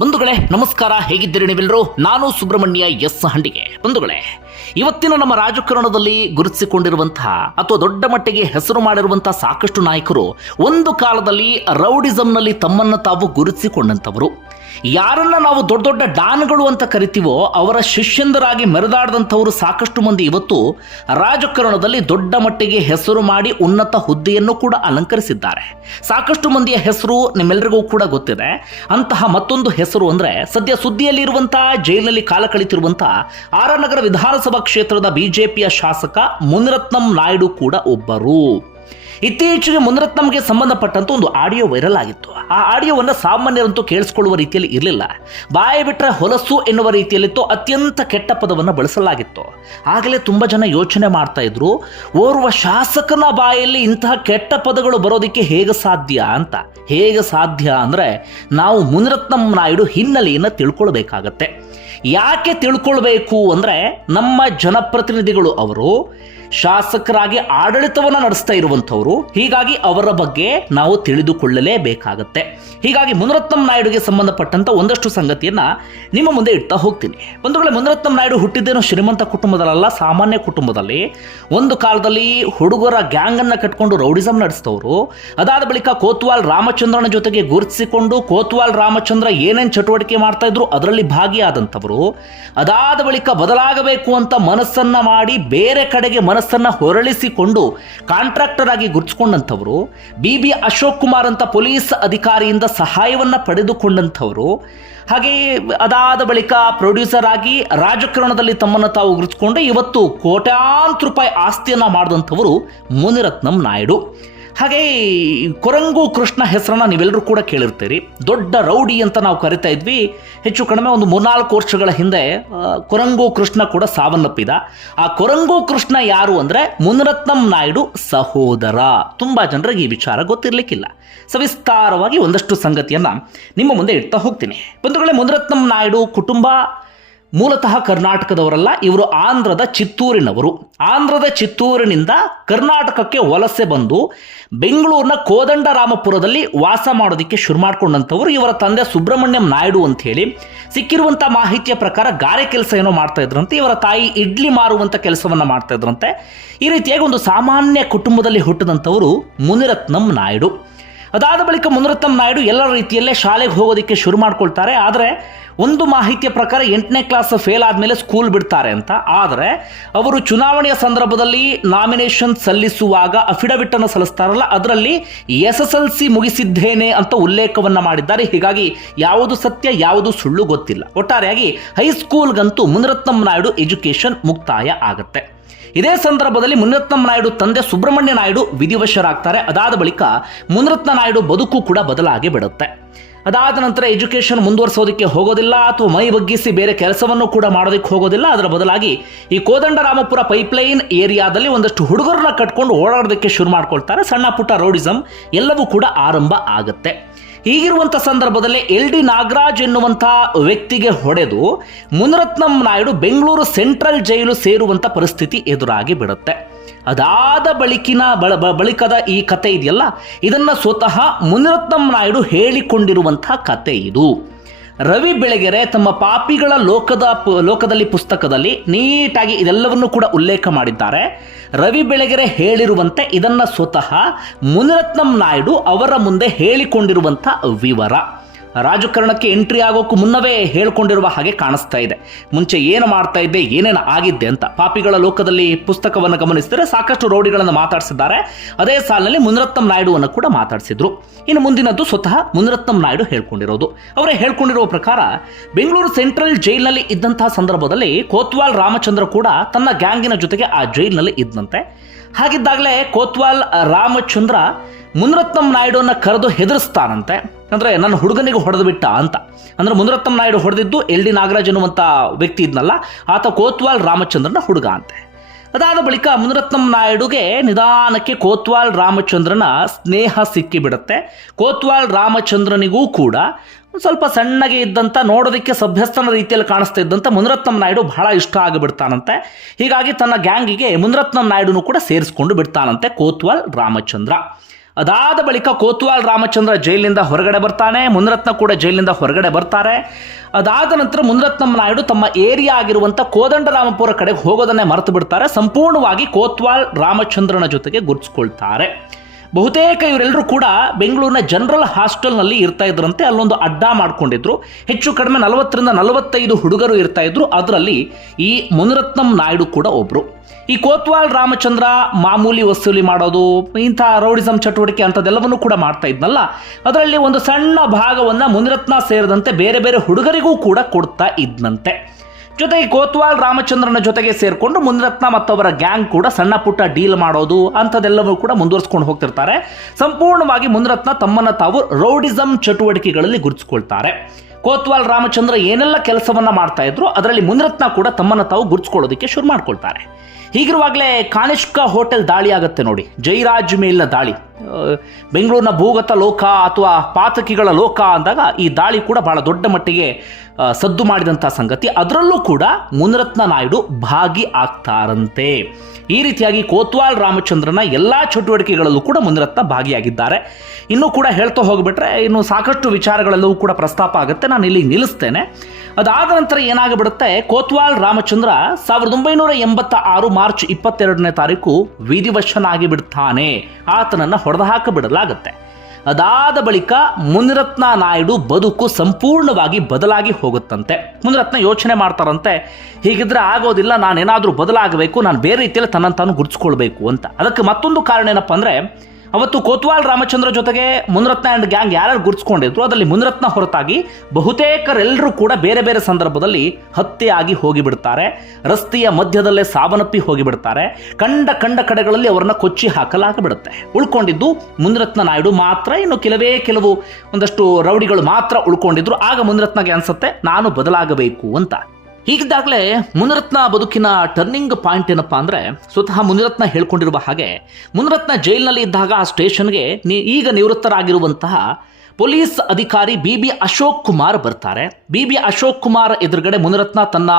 ಬಂಧುಗಳೇ ನಮಸ್ಕಾರ, ಹೇಗಿದ್ದೀರಿ ನೀವೆಲ್ಲರೂ? ನಾನು ಸುಬ್ರಹ್ಮಣ್ಯ ಎಸ್ ಹಂಡಿಗೆ. ಬಂಧುಗಳೇ, ಇವತ್ತಿನ ನಮ್ಮ ರಾಜಕಾರಣದಲ್ಲಿ ಗುರುತಿಸಿಕೊಂಡಿರುವಂತಹ ಅಥವಾ ದೊಡ್ಡ ಮಟ್ಟಿಗೆ ಹೆಸರು ಮಾಡಿರುವಂತಹ ಸಾಕಷ್ಟು ನಾಯಕರು ಒಂದು ಕಾಲದಲ್ಲಿ ರೌಡಿಸಂನಲ್ಲಿ ತಮ್ಮನ್ನು ತಾವು ಗುರುತಿಸಿಕೊಂಡಂಥವರು. ಯಾರನ್ನ ನಾವು ದೊಡ್ಡ ದೊಡ್ಡ ಡಾನ್ಗಳು ಅಂತ ಕರಿತೀವೋ ಅವರ ಶಿಷ್ಯಂದರಾಗಿ ಮೆರೆದಾಡದಂಥವರು ಸಾಕಷ್ಟು ಮಂದಿ ಇವತ್ತು ರಾಜಕಾರಣದಲ್ಲಿ ದೊಡ್ಡ ಮಟ್ಟಿಗೆ ಹೆಸರು ಮಾಡಿ ಉನ್ನತ ಹುದ್ದೆಯನ್ನು ಕೂಡ ಅಲಂಕರಿಸಿದ್ದಾರೆ. ಸಾಕಷ್ಟು ಮಂದಿಯ ಹೆಸರು ನಿಮ್ಮೆಲ್ಲರಿಗೂ ಕೂಡ ಗೊತ್ತಿದೆ. ಅಂತಹ ಮತ್ತೊಂದು ಹೆಸರು ಅಂದರೆ ಸದ್ಯ ಸುದ್ದಿಯಲ್ಲಿರುವಂತಹ, ಜೈಲಿನಲ್ಲಿ ಕಾಲ ಕಳೆತಿರುವಂತಹ ಆರನಗರ ವಿಧಾನಸಭಾ ಕ್ಷೇತ್ರದ ಬಿಜೆಪಿಯ ಶಾಸಕ ಮುನಿರತ್ನಂ ನಾಯ್ಡು ಕೂಡ ಒಬ್ಬರು. ಇತ್ತೀಚೆಗೆ ಮುನಿರತ್ನಂಗೆ ಸಂಬಂಧಪಟ್ಟಂತ ಒಂದು ಆಡಿಯೋ ವೈರಲ್ ಆಗಿತ್ತು. ಆ ಆಡಿಯೋವನ್ನು ಸಾಮಾನ್ಯರಂತೂ ಕೇಳಿಸ್ಕೊಳ್ಳುವ ರೀತಿಯಲ್ಲಿ ಇರಲಿಲ್ಲ. ಬಾಯಿ ಬಿಟ್ಟರೆ ಹೊಲಸು ಎನ್ನುವ ರೀತಿಯಲ್ಲಿತ್ತು. ಅತ್ಯಂತ ಕೆಟ್ಟ ಪದವನ್ನು ಬಳಸಲಾಗಿತ್ತು. ಆಗಲೇ ತುಂಬ ಜನ ಯೋಚನೆ ಮಾಡ್ತಾ ಇದ್ರು, ಓರ್ವ ಶಾಸಕನ ಬಾಯಲ್ಲಿ ಇಂತಹ ಕೆಟ್ಟ ಪದಗಳು ಬರೋದಕ್ಕೆ ಹೇಗೆ ಸಾಧ್ಯ ಅಂತ. ಹೇಗೆ ಸಾಧ್ಯ ಅಂದರೆ ನಾವು ಮುನಿರತ್ನಂ ನಾಯ್ಡು ಹಿನ್ನೆಲೆಯನ್ನು ತಿಳ್ಕೊಳ್ಬೇಕಾಗತ್ತೆ. ಯಾಕೆ ತಿಳ್ಕೊಳ್ಬೇಕು ಅಂದರೆ ನಮ್ಮ ಜನಪ್ರತಿನಿಧಿಗಳು ಅವರು ಶಾಸಕರಾಗಿ ಆಡಳಿತವನ್ನು ನಡೆಸ್ತಾ ಇರುವಂಥವ್ರು. ಹೀಗಾಗಿ ಅವರ ಬಗ್ಗೆ ನಾವು ತಿಳಿದುಕೊಳ್ಳಲೇಬೇಕಾಗತ್ತೆ. ಹೀಗಾಗಿ ಮುನಿರತ್ನಂ ನಾಯ್ಡುಗೆ ಸಂಬಂಧಪಟ್ಟಂತ ಒಂದಷ್ಟು ಸಂಗತಿಯನ್ನ ನಿಮ್ಮ ಮುಂದೆ ಇಡ್ತಾ ಹೋಗ್ತೀನಿ. ಒಂದು ವೇಳೆ ಮುನಿರತ್ನಂ ನಾಯ್ಡು ಹುಟ್ಟಿದ್ದೇನೋ ಶ್ರೀಮಂತ ಕುಟುಂಬದಲ್ಲ, ಸಾಮಾನ್ಯ ಕುಟುಂಬದಲ್ಲಿ. ಒಂದು ಕಾಲದಲ್ಲಿ ಹುಡುಗರ ಗ್ಯಾಂಗ್ ಅನ್ನ ಕಟ್ಕೊಂಡು ರೌಡಿಸಂ ನಡೆಸಿದವರು. ಅದಾದ ಬಳಿಕ ಕೋತ್ವಾಲ್ ರಾಮಚಂದ್ರನ ಜೊತೆಗೆ ಗುರುತಿಸಿಕೊಂಡು ಕೋತ್ವಾಲ್ ರಾಮಚಂದ್ರ ಏನೇನು ಚಟುವಟಿಕೆ ಮಾಡ್ತಾ ಇದ್ರು ಅದರಲ್ಲಿ ಭಾಗಿಯಾದಂಥವರು. ಅದಾದ ಬಳಿಕ ಬದಲಾಗಬೇಕು ಅಂತ ಮನಸ್ಸನ್ನ ಮಾಡಿ ಬೇರೆ ಕಡೆಗೆ ಮನಸ್ಸನ್ನ ಹೊರಳಿಸಿಕೊಂಡು ಕಾಂಟ್ರಾಕ್ಟರ್ ಆಗಿ ಗುರುತಿಸಿಕೊಂಡಂಥವರು. ಬಿ ಅಶೋಕ್ ಕುಮಾರ್ ಅಂತ ಪೊಲೀಸ್ ಅಧಿಕಾರಿಯಿಂದ ಸಹಾಯವನ್ನ ಪಡೆದುಕೊಂಡಂಥವರು. ಹಾಗೆ ಅದಾದ ಬಳಿಕ ಪ್ರೊಡ್ಯೂಸರ್ ಆಗಿ ರಾಜಕಾರಣದಲ್ಲಿ ತಮ್ಮನ್ನು ತಾವು ಗುರುತಿಸಿಕೊಂಡು ಇವತ್ತು ಕೋಟ್ಯಾಂತರ ರೂಪಾಯಿ ಆಸ್ತಿಯನ್ನ ಮಾಡಿದಂಥವರು ಮುನಿರತ್ನಂ ನಾಯ್ಡು. ಹಾಗೆ ಕೊರಂಗು ಕೃಷ್ಣ ಹೆಸರನ್ನ ನೀವೆಲ್ಲರೂ ಕೂಡ ಕೇಳಿರ್ತೀರಿ. ದೊಡ್ಡ ರೌಡಿ ಅಂತ ನಾವು ಕರಿತಾ ಇದ್ವಿ. ಹೆಚ್ಚು ಕಡಿಮೆ ಒಂದು 3-4 ವರ್ಷಗಳ ಹಿಂದೆ ಕೊರಂಗು ಕೃಷ್ಣ ಕೂಡ ಸಾವನ್ನಪ್ಪಿದ. ಆ ಕೊರಂಗು ಕೃಷ್ಣ ಯಾರು ಅಂದರೆ ಮುನಿರತ್ನಂ ನಾಯ್ಡು ಸಹೋದರ. ತುಂಬ ಜನರಿಗೆ ಈ ವಿಚಾರ ಗೊತ್ತಿರಲಿಕ್ಕಿಲ್ಲ. ಸವಿಸ್ತಾರವಾಗಿ ಒಂದಷ್ಟು ಸಂಗತಿಯನ್ನು ನಿಮ್ಮ ಮುಂದೆ ಇಡ್ತಾ ಹೋಗ್ತೀನಿ. ಬಂಧುಗಳೇ, ಮುನಿರತ್ನಂ ನಾಯ್ಡು ಕುಟುಂಬ ಮೂಲತಃ ಕರ್ನಾಟಕದವರಲ್ಲ. ಇವರು ಆಂಧ್ರದ ಚಿತ್ತೂರಿನವರು. ಆಂಧ್ರದ ಚಿತ್ತೂರಿನಿಂದ ಕರ್ನಾಟಕಕ್ಕೆ ವಲಸೆ ಬಂದು ಬೆಂಗಳೂರಿನ ಕೋದಂಡರಾಮಪುರದಲ್ಲಿ ವಾಸ ಮಾಡೋದಕ್ಕೆ ಶುರು ಮಾಡ್ಕೊಂಡಂಥವ್ರು. ಇವರ ತಂದೆ ಸುಬ್ರಹ್ಮಣ್ಯಂ ನಾಯ್ಡು ಅಂತ ಹೇಳಿ ಸಿಕ್ಕಿರುವಂಥ ಮಾಹಿತಿಯ ಪ್ರಕಾರ ಗಾರೆ ಕೆಲಸ ಏನೋ ಮಾಡ್ತಾ ಇದ್ರಂತೆ. ಇವರ ತಾಯಿ ಇಡ್ಲಿ ಮಾರುವಂಥ ಕೆಲಸವನ್ನು ಮಾಡ್ತಾ ಇದ್ರಂತೆ. ಈ ರೀತಿಯಾಗಿ ಒಂದು ಸಾಮಾನ್ಯ ಕುಟುಂಬದಲ್ಲಿ ಹುಟ್ಟಿದಂಥವರು ಮುನಿರತ್ನಂ ನಾಯ್ಡು. ಅದಾದ ಬಳಿಕ ಮುನಿರತ್ನಂ ನಾಯ್ಡು ಎಲ್ಲ ರೀತಿಯಲ್ಲೇ ಶಾಲೆಗೆ ಹೋಗೋದಕ್ಕೆ ಶುರು ಮಾಡ್ಕೊಳ್ತಾರೆ. ಆದರೆ ಒಂದು ಮಾಹಿತಿಯ ಪ್ರಕಾರ 8ನೇ ಕ್ಲಾಸ್ ಫೇಲ್ ಆದಮೇಲೆ ಸ್ಕೂಲ್ ಬಿಡ್ತಾರೆ ಅಂತ. ಆದರೆ ಅವರು ಚುನಾವಣೆಯ ಸಂದರ್ಭದಲ್ಲಿ ನಾಮಿನೇಷನ್ ಸಲ್ಲಿಸುವಾಗ ಅಫಿಡವಿಟ್ ಅನ್ನು ಸಲ್ಲಿಸ್ತಾರಲ್ಲ, ಅದರಲ್ಲಿ SSLC ಮುಗಿಸಿದ್ದೇನೆ ಅಂತ ಉಲ್ಲೇಖವನ್ನ ಮಾಡಿದ್ದಾರೆ. ಹೀಗಾಗಿ ಯಾವುದು ಸತ್ಯ ಯಾವುದು ಸುಳ್ಳು ಗೊತ್ತಿಲ್ಲ. ಒಟ್ಟಾರೆಯಾಗಿ ಹೈಸ್ಕೂಲ್ಗಂತೂ ಮುನಿರತ್ನಂ ನಾಯ್ಡು ಎಜುಕೇಶನ್ ಮುಕ್ತಾಯ ಆಗುತ್ತೆ. ಇದೇ ಸಂದರ್ಭದಲ್ಲಿ ಮುನಿರತ್ನಂ ನಾಯ್ಡು ತಂದೆ ಸುಬ್ರಹ್ಮಣ್ಯ ನಾಯ್ಡು ವಿಧಿವಶರಾಗ್ತಾರೆ. ಅದಾದ ಬಳಿಕ ಮುನಿರತ್ನ ನಾಯ್ಡು ಬದುಕು ಕೂಡ ಬದಲಾಗಿ ಬಿಡುತ್ತೆ. ಅದಾದ ನಂತರ ಎಜುಕೇಷನ್ ಮುಂದುವರಿಸೋದಕ್ಕೆ ಹೋಗೋದಿಲ್ಲ ಅಥವಾ ಮೈ ಬಗ್ಗಿಸಿ ಬೇರೆ ಕೆಲಸವನ್ನು ಕೂಡ ಮಾಡೋದಕ್ಕೆ ಹೋಗೋದಿಲ್ಲ. ಅದರ ಬದಲಾಗಿ ಈ ಕೋದಂಡರಾಮಪುರ ಪೈಪ್ಲೈನ್ ಏರಿಯಾದಲ್ಲಿ ಒಂದಷ್ಟು ಹುಡುಗರನ್ನ ಕಟ್ಕೊಂಡು ಓಡಾಡೋದಕ್ಕೆ ಶುರು ಮಾಡ್ಕೊಳ್ತಾರೆ. ಸಣ್ಣ ಪುಟ್ಟ ರೌಡಿಸಂ ಎಲ್ಲವೂ ಕೂಡ ಆರಂಭ ಆಗುತ್ತೆ. ಹೀಗಿರುವಂಥ ಸಂದರ್ಭದಲ್ಲಿ LD ನಾಗರಾಜ್ ಎನ್ನುವಂಥ ವ್ಯಕ್ತಿಗೆ ಹೊಡೆದು ಮುನಿರತ್ನಂ ನಾಯ್ಡು ಬೆಂಗಳೂರು ಸೆಂಟ್ರಲ್ ಜೈಲು ಸೇರುವಂಥ ಪರಿಸ್ಥಿತಿ ಎದುರಾಗಿ ಬಿಡುತ್ತೆ. ಅದಾದ ಬಳಿಕದ ಈ ಕತೆ ಇದೆಯಲ್ಲ, ಇದನ್ನು ಸ್ವತಃ ಮುನಿರತ್ನಂ ನಾಯ್ಡು ಹೇಳಿಕೊಂಡಿರುವಂಥ ಕತೆ ಇದು. ರವಿ ಬೆಳಗೆರೆ ತಮ್ಮ ಪಾಪಿಗಳ ಲೋಕದಲ್ಲಿ ಪುಸ್ತಕದಲ್ಲಿ ನೀಟಾಗಿ ಇದೆಲ್ಲವನ್ನು ಕೂಡ ಉಲ್ಲೇಖ ಮಾಡಿದ್ದಾರೆ. ರವಿ ಬೆಳಗೆರೆ ಹೇಳಿರುವಂತೆ ಇದನ್ನು ಸ್ವತಃ ಮುನಿರತ್ನಂ ನಾಯ್ಡು ಅವರ ಮುಂದೆ ಹೇಳಿಕೊಂಡಿರುವಂಥ ವಿವರ. ರಾಜಕಾರಣಕ್ಕೆ ಎಂಟ್ರಿ ಆಗೋಕ್ಕೂ ಮುನ್ನವೇ ಹೇಳ್ಕೊಂಡಿರುವ ಹಾಗೆ ಕಾಣಿಸ್ತಾ ಇದೆ. ಮುಂಚೆ ಏನು ಮಾಡ್ತಾ ಇದ್ದೆ, ಏನೇನು ಆಗಿದ್ದೆ ಅಂತ. ಪಾಪಿಗಳ ಲೋಕದಲ್ಲಿ ಪುಸ್ತಕವನ್ನು ಗಮನಿಸಿದರೆ ಸಾಕಷ್ಟು ರೌಡಿಗಳನ್ನು ಮಾತಾಡಿಸಿದ್ದಾರೆ. ಅದೇ ಸಾಲಿನಲ್ಲಿ ಮುನಿರತ್ನಂ ನಾಯ್ಡುವನ್ನು ಕೂಡ ಮಾತಾಡಿಸಿದ್ರು. ಇನ್ನು ಮುಂದಿನದ್ದು ಸ್ವತಃ ಮುನಿರತ್ನಂ ನಾಯ್ಡು ಹೇಳ್ಕೊಂಡಿರೋದು. ಅವರೇ ಹೇಳ್ಕೊಂಡಿರುವ ಪ್ರಕಾರ ಬೆಂಗಳೂರು ಸೆಂಟ್ರಲ್ ಜೈಲಿನಲ್ಲಿ ಇದ್ದಂತಹ ಸಂದರ್ಭದಲ್ಲಿ ಕೋತ್ವಾಲ್ ರಾಮಚಂದ್ರ ಕೂಡ ತನ್ನ ಗ್ಯಾಂಗಿನ ಜೊತೆಗೆ ಆ ಜೈಲಿನಲ್ಲಿ ಇದ್ದಂತೆ. ಹಾಗಿದ್ದಾಗಲೇ ಕೋತ್ವಾಲ್ ರಾಮಚಂದ್ರ ಮುನಿರತ್ನಂ ನಾಯ್ಡುವನ್ನು ಕರೆದು ಹೆದರಿಸ್ತಾನಂತೆ. ಅಂದರೆ ನನ್ನ ಹುಡುಗನಿಗೆ ಹೊಡೆದು ಬಿಟ್ಟ ಅಂತ. ಅಂದರೆ ಮುನಿರತ್ನಂ ನಾಯ್ಡು ಹೊಡೆದಿದ್ದು LD ನಾಗರಾಜ್ ಎನ್ನುವಂಥ ವ್ಯಕ್ತಿ ಇದ್ನಲ್ಲ, ಆತ ಕೋತ್ವಾಲ್ ರಾಮಚಂದ್ರನ ಹುಡುಗ ಅಂತೆ. ಅದಾದ ಬಳಿಕ ಮುನಿರತ್ನಂ ನಾಯ್ಡುಗೆ ನಿಧಾನಕ್ಕೆ ಕೋತ್ವಾಲ್ ರಾಮಚಂದ್ರನ ಸ್ನೇಹ ಸಿಕ್ಕಿಬಿಡುತ್ತೆ. ಕೋತ್ವಾಲ್ ರಾಮಚಂದ್ರನಿಗೂ ಕೂಡ ಸ್ವಲ್ಪ ಸಣ್ಣಗೆ ಇದ್ದಂಥ, ನೋಡೋದಕ್ಕೆ ಸಭ್ಯಸ್ಥನ ರೀತಿಯಲ್ಲಿ ಕಾಣಿಸ್ತಾ ಇದ್ದಂಥ ಮುನಿರತ್ನಂ ನಾಯ್ಡು ಬಹಳ ಇಷ್ಟ ಆಗಿಬಿಡ್ತಾನಂತೆ. ಹೀಗಾಗಿ ತನ್ನ ಗ್ಯಾಂಗಿಗೆ ಮುನಿರತ್ನಂ ನಾಯ್ಡುನು ಕೂಡ ಸೇರಿಸ್ಕೊಂಡು ಬಿಡ್ತಾನಂತೆ ಕೋತ್ವಾಲ್ ರಾಮಚಂದ್ರ. ಅದಾದ ಬಳಿಕ ಕೋತ್ವಾಲ್ ರಾಮಚಂದ್ರ ಜೈಲಿನಿಂದ ಹೊರಗಡೆ ಬರ್ತಾನೆ, ಮುನಿರತ್ನ ಕೂಡ ಜೈಲಿನಿಂದ ಹೊರಗಡೆ ಬರ್ತಾರೆ. ಅದಾದ ನಂತರ ಮುನಿರತ್ನಂ ನಾಯ್ಡು ತಮ್ಮ ಏರಿಯಾ ಆಗಿರುವಂಥ ಕೋದಂಡರಾಮಪುರ ಕಡೆಗೆ ಹೋಗೋದನ್ನೇ ಮರೆತು ಬಿಡ್ತಾರೆ. ಸಂಪೂರ್ಣವಾಗಿ ಕೋತ್ವಾಲ್ ರಾಮಚಂದ್ರನ ಜೊತೆಗೆ ಗುರುತಿಸ್ಕೊಳ್ತಾರೆ. ಬಹುತೇಕ ಇವರೆಲ್ಲರೂ ಕೂಡ ಬೆಂಗಳೂರಿನ ಜನರಲ್ ಹಾಸ್ಟೆಲ್ನಲ್ಲಿ ಇರ್ತಾ ಇದ್ರಂತೆ. ಅಲ್ಲೊಂದು ಅಡ್ಡ ಮಾಡ್ಕೊಂಡಿದ್ರು. ಹೆಚ್ಚು ಕಡಿಮೆ 40ರಿಂದ 45 ಹುಡುಗರು ಇರ್ತಾ ಇದ್ರು. ಅದರಲ್ಲಿ ಈ ಮುನಿರತ್ನಂ ನಾಯ್ಡು ಕೂಡ ಒಬ್ರು. ಈ ಕೋತ್ವಾಲ್ ರಾಮಚಂದ್ರ ಮಾಮೂಲಿ ವಸೂಲಿ ಮಾಡೋದು, ಇಂಥ ರೌಡಿಸಂ ಚಟುವಟಿಕೆ ಅಂಥದ್ದೆಲ್ಲವನ್ನೂ ಕೂಡ ಮಾಡ್ತಾ ಇದ್ನಲ್ಲ, ಅದರಲ್ಲಿ ಒಂದು ಸಣ್ಣ ಭಾಗವನ್ನು ಮುನಿರತ್ನ ಸೇರಿದಂತೆ ಬೇರೆ ಬೇರೆ ಹುಡುಗರಿಗೂ ಕೂಡ ಕೊಡ್ತಾ ಇದ್ನಂತೆ. ಜೊತೆಗೆ ಕೋತ್ವಾಲ್ ರಾಮಚಂದ್ರನ ಜೊತೆಗೆ ಸೇರಿಕೊಂಡು ಮುನಿರತ್ನ ಮತ್ತವರ ಗ್ಯಾಂಗ್ ಕೂಡ ಸಣ್ಣ ಪುಟ್ಟ ಡೀಲ್ ಮಾಡೋದು ಅಂಥದ್ದೆಲ್ಲವೂ ಕೂಡ ಮುಂದುವರಿಸ್ಕೊಂಡು ಹೋಗ್ತಿರ್ತಾರೆ. ಸಂಪೂರ್ಣವಾಗಿ ಮುನಿರತ್ನ ತಮ್ಮನ್ನು ತಾವು ರೌಡಿಸಂ ಚಟುವಟಿಕೆಗಳಲ್ಲಿ ಗುರುತಿಸ್ಕೊಳ್ತಾರೆ. ಕೋತ್ವಾಲ್ ರಾಮಚಂದ್ರ ಏನೆಲ್ಲ ಕೆಲಸವನ್ನ ಮಾಡ್ತಾ ಇದ್ರು ಅದರಲ್ಲಿ ಮುನಿರತ್ನ ಕೂಡ ತಮ್ಮನ್ನು ತಾವು ಗುರುತಿಸ್ಕೊಳ್ಳೋದಕ್ಕೆ ಶುರು ಮಾಡ್ಕೊಳ್ತಾರೆ. ಹೀಗಿರುವಾಗಲೇ ಕಾನಿಷ್ಕ ಹೋಟೆಲ್ ದಾಳಿ ಆಗುತ್ತೆ ನೋಡಿ, ಜೈರಾಜ್ ಮೇಲಿನ ದಾಳಿ. ಬೆಂಗಳೂರಿನ ಭೂಗತ ಲೋಕ ಅಥವಾ ಪಾತಕಿಗಳ ಲೋಕ ಅಂದಾಗ ಈ ದಾಳಿ ಕೂಡ ಬಹಳ ದೊಡ್ಡ ಮಟ್ಟಿಗೆ ಸದ್ದು ಮಾಡಿದಂಥ ಸಂಗತಿ. ಅದರಲ್ಲೂ ಕೂಡ ಮುನಿರತ್ನ ನಾಯ್ಡು ಭಾಗಿ ಆಗ್ತಾರಂತೆ. ಈ ರೀತಿಯಾಗಿ ಕೋತ್ವಾಲ್ ರಾಮಚಂದ್ರನ ಎಲ್ಲ ಚಟುವಟಿಕೆಗಳಲ್ಲೂ ಕೂಡ ಮುನಿರತ್ನ ಭಾಗಿಯಾಗಿದ್ದಾರೆ. ಇನ್ನೂ ಕೂಡ ಹೇಳ್ತಾ ಹೋಗ್ಬಿಟ್ರೆ ಇನ್ನು ಸಾಕಷ್ಟು ವಿಚಾರಗಳೆಲ್ಲವೂ ಕೂಡ ಪ್ರಸ್ತಾಪ ಆಗುತ್ತೆ. ನಾನು ಇಲ್ಲಿ ನಿಲ್ಲಿಸ್ತೇನೆ. ಅದಾದ ನಂತರ ಏನಾಗಿಬಿಡುತ್ತೆ, ಕೋತ್ವಾಲ್ ರಾಮಚಂದ್ರ 1986 ಮಾರ್ಚ್ 22ನೇ ತಾರೀಕು ವಿಧಿವಶನಾಗಿ ಬಿಡ್ತಾನೆ. ಆತನನ್ನು ಹೊಡೆದು ಹಾಕಿಬಿಡಲಾಗುತ್ತೆ. ಅದಾದ ಬಳಿಕ ಮುನಿರತ್ನ ನಾಯ್ಡು ಬದುಕು ಸಂಪೂರ್ಣವಾಗಿ ಬದಲಾಗಿ ಹೋಗುತ್ತಂತೆ. ಮುನಿರತ್ನ ಯೋಚನೆ ಮಾಡ್ತಾರಂತೆ, ಹೀಗಿದ್ರೆ ಆಗೋದಿಲ್ಲ, ನಾನೇನಾದರೂ ಬದಲಾಗಬೇಕು, ನಾನು ಬೇರೆ ರೀತಿಯಲ್ಲಿ ತನ್ನನ್ನು ತಾನು ಗುರುತಿಸ್ಕೊಳ್ಬೇಕು ಅಂತ. ಅದಕ್ಕೆ ಮತ್ತೊಂದು ಕಾರಣ ಏನಪ್ಪ ಅಂದರೆ, ಅವತ್ತು ಕೋತ್ವಾಲ್ ರಾಮಚಂದ್ರ ಜೊತೆಗೆ ಮುನಿರತ್ನ ಆ್ಯಂಡ್ ಗ್ಯಾಂಗ್ ಯಾರ್ಯಾರು ಗುರುತಿಸ್ಕೊಂಡಿದ್ರು ಅದರಲ್ಲಿ ಮುನಿರತ್ನ ಹೊರತಾಗಿ ಬಹುತೇಕರೆಲ್ಲರೂ ಕೂಡ ಬೇರೆ ಬೇರೆ ಸಂದರ್ಭದಲ್ಲಿ ಹತ್ಯೆಯಾಗಿ ಹೋಗಿಬಿಡ್ತಾರೆ. ರಸ್ತೆಯ ಮಧ್ಯದಲ್ಲೇ ಸಾವನ್ನಪ್ಪಿ ಹೋಗಿಬಿಡ್ತಾರೆ. ಕಂಡ ಕಡೆಗಳಲ್ಲಿ ಅವರನ್ನ ಕೊಚ್ಚಿ ಹಾಕಲಾಗಿಬಿಡುತ್ತೆ. ಉಳ್ಕೊಂಡಿದ್ದು ಮುನಿರತ್ನ ನಾಯ್ಡು ಮಾತ್ರ. ಇನ್ನು ಕೆಲವು ಒಂದಷ್ಟು ರೌಡಿಗಳು ಮಾತ್ರ ಉಳ್ಕೊಂಡಿದ್ರು. ಆಗ ಮುನಿರತ್ನಗೆ ಅನ್ಸುತ್ತೆ, ನಾನು ಬದಲಾಗಬೇಕು ಅಂತ. ಹೀಗಿದ್ದಾಗಲೇ ಮುನಿರತ್ನ ಬದುಕಿನ ಟರ್ನಿಂಗ್ ಪಾಯಿಂಟ್ ಏನಪ್ಪಾ ಅಂದ್ರೆ, ಸ್ವತಃ ಮುನಿರತ್ನ ಹೇಳ್ಕೊಂಡಿರುವ ಹಾಗೆ ಮುನಿರತ್ನ ಜೈಲಿನಲ್ಲಿ ಇದ್ದಾಗ ಆ ಸ್ಟೇಷನ್ಗೆ ಈಗ ನಿವೃತ್ತರಾಗಿರುವಂತಹ ಪೊಲೀಸ್ ಅಧಿಕಾರಿ BB ಅಶೋಕ್ ಕುಮಾರ್ ಬರ್ತಾರೆ. BB ಅಶೋಕ್ ಕುಮಾರ್ ಎದುರುಗಡೆ ಮುನಿರತ್ನ ತನ್ನ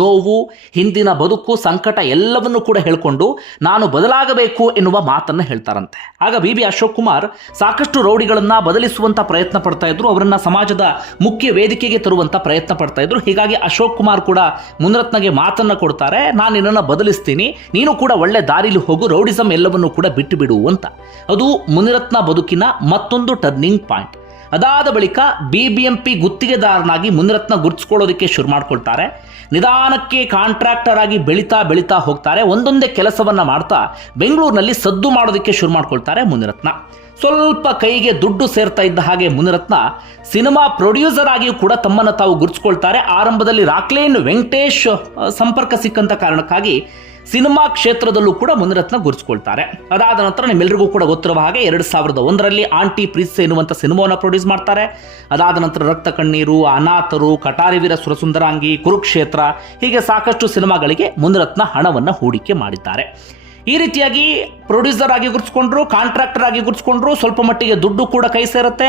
ನೋವು, ಹಿಂದಿನ ಬದುಕು, ಸಂಕಟ ಎಲ್ಲವನ್ನೂ ಕೂಡ ಹೇಳ್ಕೊಂಡು ನಾನು ಬದಲಾಗಬೇಕು ಎನ್ನುವ ಮಾತನ್ನು ಹೇಳ್ತಾರಂತೆ. ಆಗ BB ಅಶೋಕ್ ಕುಮಾರ್ ಸಾಕಷ್ಟು ರೌಡಿಗಳನ್ನ ಬದಲಿಸುವಂತ ಪ್ರಯತ್ನ ಪಡ್ತಾ ಇದ್ರು. ಅವರನ್ನ ಸಮಾಜದ ಮುಖ್ಯ ವೇದಿಕೆಗೆ ತರುವಂತ ಪ್ರಯತ್ನ ಪಡ್ತಾ ಇದ್ರು. ಹೀಗಾಗಿ ಅಶೋಕ್ ಕುಮಾರ್ ಕೂಡ ಮುನಿರತ್ನಗೆ ಮಾತನ್ನ ಕೊಡ್ತಾರೆ, ನಾನು ನಿನ್ನನ್ನು ಬದಲಿಸ್ತೀನಿ, ನೀನು ಕೂಡ ಒಳ್ಳೆ ದಾರಿಲಿ ಹೋಗು, ರೌಡಿಸಂ ಎಲ್ಲವನ್ನೂ ಕೂಡ ಬಿಟ್ಟು ಬಿಡು ಅಂತ. ಅದು ಮುನಿರತ್ನ ಬದುಕಿನ ಮತ್ತೊಂದು ಟರ್ನಿಂಗ್ ಪಾಯಿಂಟ್. ಅದಾದ ಬಳಿಕ BBMP ಗುತ್ತಿಗೆದಾರನಾಗಿ ಮುನಿರತ್ನ ಗುರುತಿಸ್ಕೊಳ್ಳೋದಕ್ಕೆ ಶುರು ಮಾಡ್ಕೊಳ್ತಾರೆ. ನಿಧಾನಕ್ಕೆ ಕಾಂಟ್ರಾಕ್ಟರ್ ಆಗಿ ಬೆಳೀತಾ ಹೋಗ್ತಾರೆ. ಒಂದೊಂದೇ ಕೆಲಸವನ್ನ ಮಾಡ್ತಾ ಬೆಂಗಳೂರಿನಲ್ಲಿ ಸದ್ದು ಮಾಡೋದಕ್ಕೆ ಶುರು ಮಾಡ್ಕೊಳ್ತಾರೆ ಮುನಿರತ್ನ. ಸ್ವಲ್ಪ ಕೈಗೆ ದುಡ್ಡು ಸೇರ್ತಾ ಇದ್ದ ಹಾಗೆ ಮುನಿರತ್ನ ಸಿನಿಮಾ ಪ್ರೊಡ್ಯೂಸರ್ ಆಗಿಯೂ ಕೂಡ ತಮ್ಮನ್ನು ತಾವು ಗುರುತಿಸ್ಕೊಳ್ತಾರೆ. ಆರಂಭದಲ್ಲಿ ರಾಕ್ಲೇನ್ ವೆಂಕಟೇಶ್ ಸಂಪರ್ಕ ಸಿಕ್ಕಂತ ಕಾರಣಕ್ಕಾಗಿ ಸಿನಿಮಾ ಕ್ಷೇತ್ರದಲ್ಲೂ ಕೂಡ ಮುನಿರತ್ನ ಗುರುತಿಸ್ಕೊಳ್ತಾರೆ. ಅದಾದ ನಂತರ ನಿಮ್ಮೆಲ್ಲರಿಗೂ ಕೂಡ ಗೊತ್ತಿರುವ ಹಾಗೆ 2001ರಲ್ಲಿ ಆಂಟಿ ಪ್ರೀತ್ಸೆ ಎನ್ನುವಂಥ ಸಿನಿಮಾವನ್ನು ಪ್ರೊಡ್ಯೂಸ್ ಮಾಡ್ತಾರೆ. ಅದಾದ ನಂತರ ರಕ್ತ ಕಣ್ಣೀರು, ಅನಾಥರು, ಕಟಾರಿ ವೀರ ಸುರಸುಂದರಾಂಗಿ, ಕುರುಕ್ಷೇತ್ರ, ಹೀಗೆ ಸಾಕಷ್ಟು ಸಿನಿಮಾಗಳಿಗೆ ಮುನಿರತ್ನ ಹಣವನ್ನು ಹೂಡಿಕೆ ಮಾಡಿದ್ದಾರೆ. ಈ ರೀತಿಯಾಗಿ ಪ್ರೊಡ್ಯೂಸರ್ ಆಗಿ ಗುರುತಿಸ್ಕೊಂಡ್ರು, ಕಾಂಟ್ರಾಕ್ಟರ್ ಆಗಿ ಗುರುತಿಸ್ಕೊಂಡ್ರು. ಸ್ವಲ್ಪ ಮಟ್ಟಿಗೆ ದುಡ್ಡು ಕೂಡ ಕೈ ಸೇರುತ್ತೆ.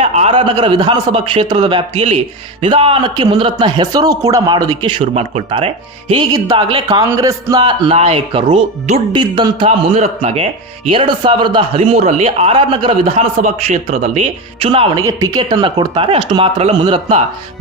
ನಗರ ವಿಧಾನಸಭಾ ಕ್ಷೇತ್ರದ ವ್ಯಾಪ್ತಿಯಲ್ಲಿ ನಿಧಾನಕ್ಕೆ ಮುನಿರತ್ನ ಹೆಸರು ಕೂಡ ಮಾಡೋದಕ್ಕೆ ಶುರು ಮಾಡ್ಕೊಳ್ತಾರೆ. ಹೀಗಿದ್ದಾಗಲೇ ಕಾಂಗ್ರೆಸ್ನ ನಾಯಕರು ದುಡ್ಡಿದ್ದಂಥ ಮುನಿರತ್ನಗೆ 2013ರಲ್ಲಿ ನಗರ ವಿಧಾನಸಭಾ ಕ್ಷೇತ್ರದಲ್ಲಿ ಚುನಾವಣೆಗೆ ಟಿಕೆಟ್ ಅನ್ನು ಕೊಡ್ತಾರೆ. ಅಷ್ಟು ಮಾತ್ರ ಅಲ್ಲ, ಮುನಿರತ್ನ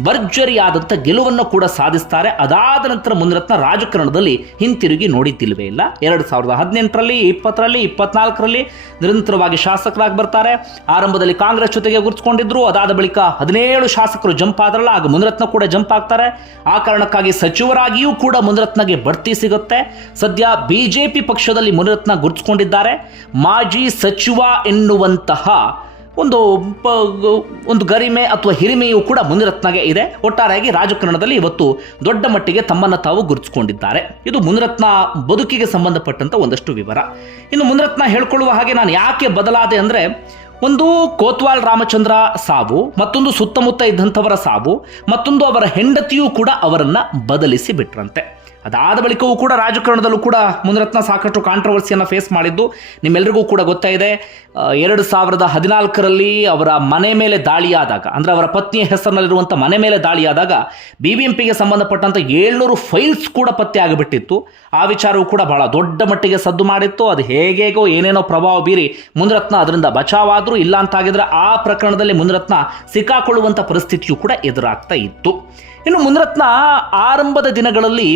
ಭರ್ಜರಿಯಾದಂಥ ಗೆಲುವನ್ನು ಕೂಡ ಸಾಧಿಸ್ತಾರೆ. ಅದಾದ ನಂತರ ಮುನಿರತ್ನ ರಾಜಕಾರಣದಲ್ಲಿ ಹಿಂತಿರುಗಿ ನೋಡಿದ್ದಿಲ್ವೇ ಇಲ್ಲ. 2018ರಲ್ಲಿ, 2020ರಲ್ಲಿ, 2024ರಲ್ಲಿ ನಿರಂತರವಾಗಿ ಶಾಸಕರಾಗಿ ಬರ್ತಾರೆ. ಆರಂಭದಲ್ಲಿ ಕಾಂಗ್ರೆಸ್ ಜೊತೆಗೆ ಗುರುತಿಸಿಕೊಂಡಿದ್ರು. ಅದಾದ ಬಳಿಕ 17 ಶಾಸಕರು ಜಂಪ್ ಆದ್ರಲ್ಲ, ಆಗ ಮುನಿರತ್ನ ಕೂಡ ಜಂಪ್ ಆಗ್ತಾರೆ. ಆ ಕಾರಣಕ್ಕಾಗಿ ಸಚಿವರಾಗಿಯೂ ಕೂಡ ಮುನಿರತ್ನಗೆ ಬಡ್ತಿ ಸಿಗುತ್ತೆ. ಸದ್ಯ ಬಿಜೆಪಿ ಪಕ್ಷದಲ್ಲಿ ಮುನಿರತ್ನ ಗುರುತಿಸಿಕೊಂಡಿದ್ದಾರೆ. ಮಾಜಿ ಸಚಿವ ಎನ್ನುವಂತಹ ಒಂದು ಗರಿಮೆ ಅಥವಾ ಹಿರಿಮೆಯೂ ಕೂಡ ಮುನಿರತ್ನಗೆ ಇದೆ. ಒಟ್ಟಾರೆಯಾಗಿ ರಾಜಕಾರಣದಲ್ಲಿ ಇವತ್ತು ದೊಡ್ಡ ಮಟ್ಟಿಗೆ ತಮ್ಮನ್ನು ತಾವು ಗುರುತಿಸಿಕೊಂಡಿದ್ದಾರೆ. ಇದು ಮುನಿರತ್ನ ಬದುಕಿಗೆ ಸಂಬಂಧಪಟ್ಟಂತ ಒಂದಷ್ಟು ವಿವರ. ಇನ್ನು ಮುನಿರತ್ನ ಹೇಳ್ಕೊಳ್ಳುವ ಹಾಗೆ ನಾನು ಯಾಕೆ ಬದಲಾದೆ ಅಂದರೆ, ಒಂದು ಕೋತ್ವಾಲ್ ರಾಮಚಂದ್ರ ಸಾವು, ಮತ್ತೊಂದು ಸುತ್ತಮುತ್ತ ಇದ್ದಂಥವರ ಸಾವು, ಮತ್ತೊಂದು ಅವರ ಹೆಂಡತಿಯೂ ಕೂಡ ಅವರನ್ನ ಬದಲಿಸಿ ಬಿಟ್ರಂತೆ. ಅದಾದ ಬಳಿಕವೂ ಕೂಡ ರಾಜಕಾರಣದಲ್ಲೂ ಕೂಡ ಮುನಿರತ್ನ ಸಾಕಷ್ಟು ಕಾಂಟ್ರವರ್ಸಿಯನ್ನು ಫೇಸ್ ಮಾಡಿದ್ದು ನಿಮ್ಮೆಲ್ಲರಿಗೂ ಕೂಡ ಗೊತ್ತಾಯಿದೆ. 2014ರಲ್ಲಿ ಅವರ ಮನೆ ಮೇಲೆ ದಾಳಿಯಾದಾಗ, ಅಂದರೆ ಅವರ ಪತ್ನಿಯ ಹೆಸರಿನಲ್ಲಿರುವಂಥ ಮನೆ ಮೇಲೆ ದಾಳಿಯಾದಾಗ BBMPಗೆ ಸಂಬಂಧಪಟ್ಟಂಥ 700 ಫೈಲ್ಸ್ ಕೂಡ ಪತ್ತೆ ಆಗಿಬಿಟ್ಟಿತ್ತು. ಆ ವಿಚಾರವೂ ಕೂಡ ಬಹಳ ದೊಡ್ಡ ಮಟ್ಟಿಗೆ ಸದ್ದು ಮಾಡಿತ್ತು. ಅದು ಹೇಗೇಗೋ ಏನೇನೋ ಪ್ರಭಾವ ಬೀರಿ ಮುನಿರತ್ನ ಅದರಿಂದ ಬಚಾವಾದರೂ, ಇಲ್ಲ ಅಂತಾಗಿದ್ರೆ ಆ ಪ್ರಕರಣದಲ್ಲಿ ಮುನಿರತ್ನ ಸಿಕ್ಕಾಕೊಳ್ಳುವಂಥ ಪರಿಸ್ಥಿತಿಯೂ ಕೂಡ ಎದುರಾಗ್ತಾ ಇತ್ತು. ಇನ್ನು ಮುನಿರತ್ನ ಆರಂಭದ ದಿನಗಳಲ್ಲಿ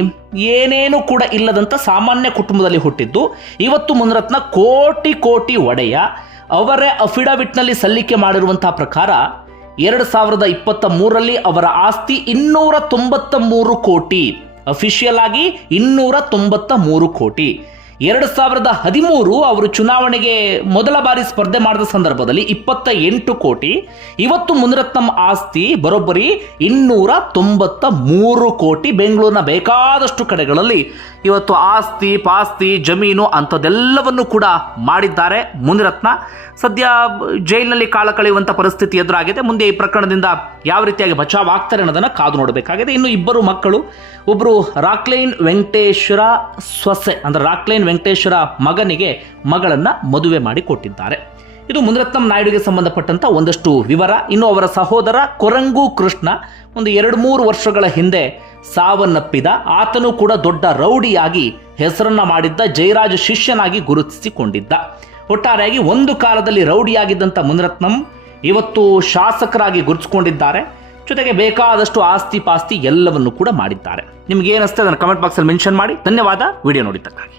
ಏನೇನೂ ಕೂಡ ಇಲ್ಲದಂಥ ಸಾಮಾನ್ಯ ಕುಟುಂಬದಲ್ಲಿ ಹುಟ್ಟಿದ್ದು. ಇವತ್ತು ಮುನಿರತ್ನ ಕೋಟಿ ಒಡೆಯ. ಅವರೇ ಅಫಿಡವಿಟ್ನಲ್ಲಿ ಸಲ್ಲಿಕೆ ಮಾಡಿರುವಂತಹ ಪ್ರಕಾರ 2023ರಲ್ಲಿ ಅವರ ಆಸ್ತಿ 293 ಕೋಟಿ, ಅಫಿಷಿಯಲ್ ಆಗಿ 293 ಕೋಟಿ. 2013 ಅವರು ಚುನಾವಣೆಗೆ ಮೊದಲ ಬಾರಿ ಸ್ಪರ್ಧೆ ಮಾಡಿದ ಸಂದರ್ಭದಲ್ಲಿ 28 ಕೋಟಿ. ಇವತ್ತು ಮುನಿರತ್ನಂ ಆಸ್ತಿ ಬರೋಬ್ಬರಿ 293 ಕೋಟಿ. ಬೆಂಗಳೂರಿನ ಬೇಕಾದಷ್ಟು ಕಡೆಗಳಲ್ಲಿ ಇವತ್ತು ಆಸ್ತಿ ಪಾಸ್ತಿ ಜಮೀನು ಅಂಥದ್ದೆಲ್ಲವನ್ನು ಕೂಡ ಮಾಡಿದ್ದಾರೆ ಮುನಿರತ್ನ. ಸದ್ಯ ಜೈಲಿನಲ್ಲಿ ಕಾಲ ಕಳೆಯುವಂಥ ಪರಿಸ್ಥಿತಿ ಎದುರಾಗಿದೆ. ಮುಂದೆ ಈ ಪ್ರಕರಣದಿಂದ ಯಾವ ರೀತಿಯಾಗಿ ಬಚಾವಾಗ್ತಾರೆ ಅನ್ನೋದನ್ನು ಕಾದು ನೋಡಬೇಕಾಗಿದೆ. ಇನ್ನು ಇಬ್ಬರು ಮಕ್ಕಳು, ಒಬ್ಬರು ರಾಕ್ಲೈನ್ ವೆಂಕಟೇಶ್ವರ ಸೊಸೆ, ಅಂದರೆ ರಾಕ್ಲೈನ್ ವೆಂಕಟೇಶ್ವರ ಮಗನಿಗೆ ಮಗಳನ್ನು ಮದುವೆ ಮಾಡಿ ಕೊಟ್ಟಿದ್ದಾರೆ. ಇದು ಮುನಿರತ್ನಂ ನಾಯ್ಡುಗೆ ಸಂಬಂಧಪಟ್ಟಂಥ ಒಂದಷ್ಟು ವಿವರ. ಇನ್ನು ಅವರ ಸಹೋದರ ಕೊರಂಗು ಕೃಷ್ಣ ಒಂದು 2-3 ವರ್ಷಗಳ ಹಿಂದೆ ಸಾವನ್ನಪ್ಪಿದ. ಆತನು ಕೂಡ ದೊಡ್ಡ ರೌಡಿಯಾಗಿ ಹೆಸರನ್ನ ಮಾಡಿದ್ದ, ಜಯರಾಜ್ ಶಿಷ್ಯನಾಗಿ ಗುರುತಿಸಿಕೊಂಡಿದ್ದ. ಒಟ್ಟಾರೆಯಾಗಿ ಒಂದು ಕಾಲದಲ್ಲಿ ರೌಡಿಯಾಗಿದ್ದಂಥ ಮುನಿರತ್ನಂ ಇವತ್ತು ಶಾಸಕರಾಗಿ ಗುರುತಿಸಿಕೊಂಡಿದ್ದಾರೆ. ಜೊತೆಗೆ ಬೇಕಾದಷ್ಟು ಆಸ್ತಿ ಪಾಸ್ತಿ ಎಲ್ಲವನ್ನು ಕೂಡ ಮಾಡಿದ್ದಾರೆ. ನಿಮ್ಗೆ ಏನಿಸ್ತದೆ ಅದನ್ನು ಕಮೆಂಟ್ ಬಾಕ್ಸಲ್ಲಿ ಮೆನ್ಷನ್ ಮಾಡಿ. ಧನ್ಯವಾದ ವಿಡಿಯೋ ನೋಡಿದ್ದಕ್ಕಾಗಿ.